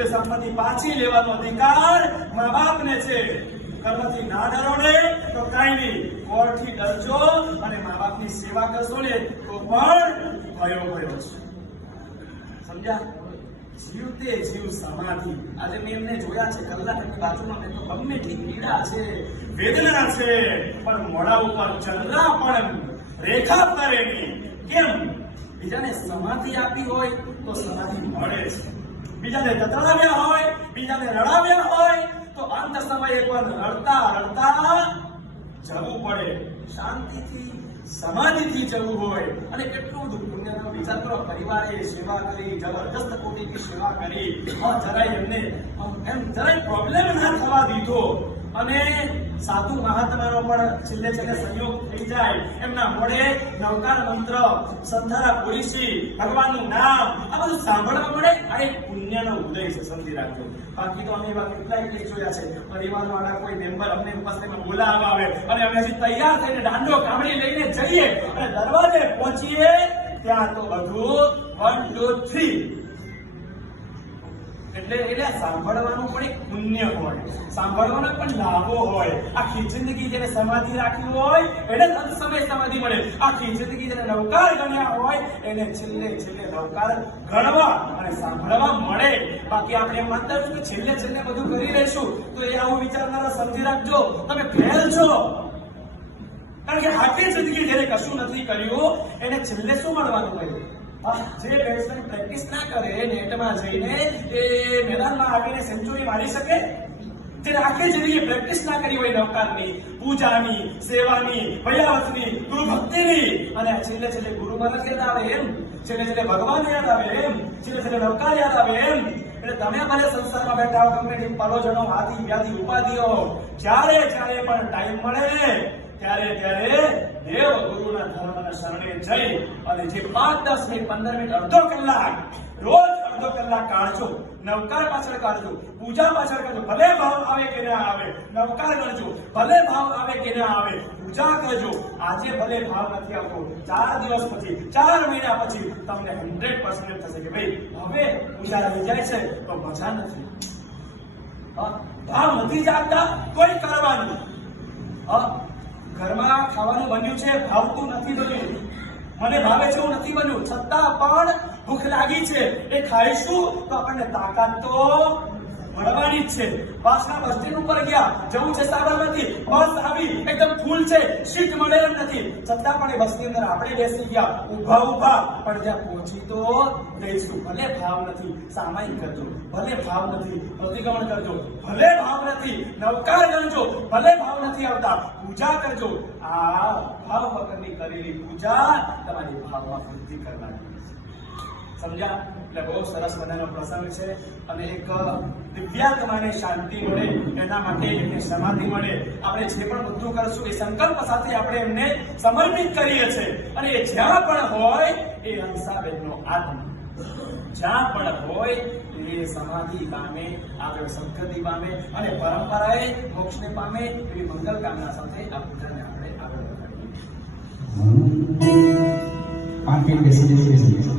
તે સંપત્તિ પાછી લેવાનો અધિકાર મા બાપને છે. કર્મથી ના ડરો ને તો કઈ નહીં, કોર્ટથી ડરજો અને મા બાપની સેવા કરશો ને તો પણ ભયો ભયો છે. સમજ્યા? જીવ તે જીવ સમાધિ. આજે મેં એમને જોયા છે કલાકની બાજુમાં, મેં તો ગમે એટલી પીડા છે, વેદના છે, પણ મોઢા ઉપર ચંદ્રા પણ રેખા કરે નહીં. કેમ? બીજાને સમાધિ આપી હોય તો સમાધિ મળે છે, બીજાને તતડાવ્યા હોય, બીજાને રડાવ્યા હોય તો અંત સમયે પણ રડતા રડતા જવું પડે. શાંતિથી સમાધિથી જવું હોય અને કેટલું બધું પુણ્યનો વિચાર કરો. પરિવારે સેવા કરી, જબરદસ્ત કોટીની સેવા કરી, જરાય એમને એમ જરાય પ્રોબ્લેમ ના થવા દીધો. અને સાધુ મહાત્માનો પણ છેલ્લે છેલ્લે સંયોગ થઈ જાય, એમના મોઢે નવકાર મંત્ર, સંધારા પોલીસી, ભગવાનનું નામ આ બધું સાંભળવા મળે. આ એક પુણ્યનો ઉદય છે, સમજી રાખજો. બાકી તો અમે એવા કેટલાય કેસ જોયા છે, પરિવારવાળા કોઈ મેમ્બર અમને ઉપસ્થિતિમાં બોલાવવા આવે અને અમે હજી તૈયાર થઈને દાંડો કામડી લઈને જઈએ અને દરવાજે પહોંચીએ ત્યાં તો બધું 1 2 3. એટલે સાંભળવાનું પણ એક પુણ્ય હોય, સાંભળવાનો પણ લાભો હોય. આખી જિંદગી જેને સમાધિ રાખી હોય એને અંત સમય સમાધિ મળે. આખી જિંદગી જેને નવકાર ગણ્યા હોય એને છેલ્લે છેલ્લે નવકાર ગણવા અને સાંભળવા મળે. બાકી આપણે એમ માનતા હોય કે છેલ્લે છેલ્લે બધું કરી લઈશું તો એ આવું વિચારનારા સમજી રાખજો તમે ફેલ છો. કારણ કે આખી જિંદગી જેને કશું નથી કર્યું એને છેલ્લે શું મળવાનું હોય? જે બેટ્સમેન પ્રેક્ટિસ ના કરે નેટમાં જઈને એ મેદાનમાં આવીને સેન્ચુરી મારી શકે? જે આખી જિંદગી પ્રેક્ટિસ ના કરી હોય નવકારની, પૂજાની, સેવાની, ભયાવતની, ગુરુ ભક્તિની, અને છેલ્લે છેલ્લે ગુરુ મહારાજ યાદ આવે એમ, છેલ્લે છેલ્લે ભગવાન યાદ આવે એમ, છેલ્લે છેલ્લે નવકાર યાદ આવે એમ. એટલે તમે ભલે સંસારમાં બેઠા હો, ગમે તેમ પરોજનો, આદિ વ્યાધિ ઉપાધિઓ, જ્યારે જ્યારે પણ ટાઈમ મળે ત્યારે ત્યારે દેવ ગુરુના ધર્મના શરણે જઈ અને જે 5 10 મિનિટ 15 મિનિટ અડધો કલાક રોજ અડધો કલાક કાઢજો. નવકાર પાછળ કાઢજો, પૂજા પાછળ કાઢજો. ભલે ભાવ આવે કે ના આવે, નવકાર કરજો. ભલે ભાવ આવે કે ના આવે, પૂજા કરજો. આજે ભલે ભાવ નથી આવતો, 4 દિવસ પછી, 4 મહિના પછી તમને 100% થશે કે ભાઈ હવે પૂજા રહી જાય છે તો મજા નથી. ભાવ નથી જાગતા કોઈ કરવાનું. ઘરમાં ખાવાનું બન્યું છે, ભાવતું નથી બન્યું, મને ભાવે છે એવું નથી બન્યું, છતાં પણ ભૂખ લાગી છે, એ ખાઈશું તો આપણને તાકાત તો મળવાની જ છે. પાછા બસ સ્ટેન્ડ ઉપર ગયા, જવું છે સાબરમતી, બસ આવી એકદમ ફૂલ છે, સીટ મળે એમ નથી, છતાં પણ એ બસની અંદર આપણે બેસી ગયા ઉભા પણ જ્યાં પહોંચી તો જઈશું. ભલે ભાવ નથી, સામાયિક કરજો. ભલે ભાવ નથી, પ્રતિક્રમણ કરજો. ભલે ભાવ નથી, નવકાર ગણજો. ભલે ભાવ નથી આવતા, પૂજા કરજો. આ ભાવ વગરની કરેલી પૂજા તમારી ભાવમાં વૃદ્ધિ કરવાની. સમજ્યા? એટલે બહુ સરસ મજાનો પ્રસંગ છે અને એક દિવ્યાત્માને શાંતિ મળે એના માટે એમને સમાધિ મળે. આપણે જે પણ બધું કરશું એ સંકલ્પ સાથે આપણે એમને સમર્પિત કરીએ છીએ અને એ જ્યાં પણ હોય એ હંસાબેનનો આત્મા જ્યાં પણ હોય એ સમાધિ પામે, આગળ સદગતિ પામે અને પરંપરાએ મોક્ષને પામે એવી મંગલ કામના સાથે આ પૂજાને આપણે આગળ વધારીએ. પાંચ મિનિટ બેસી જશે.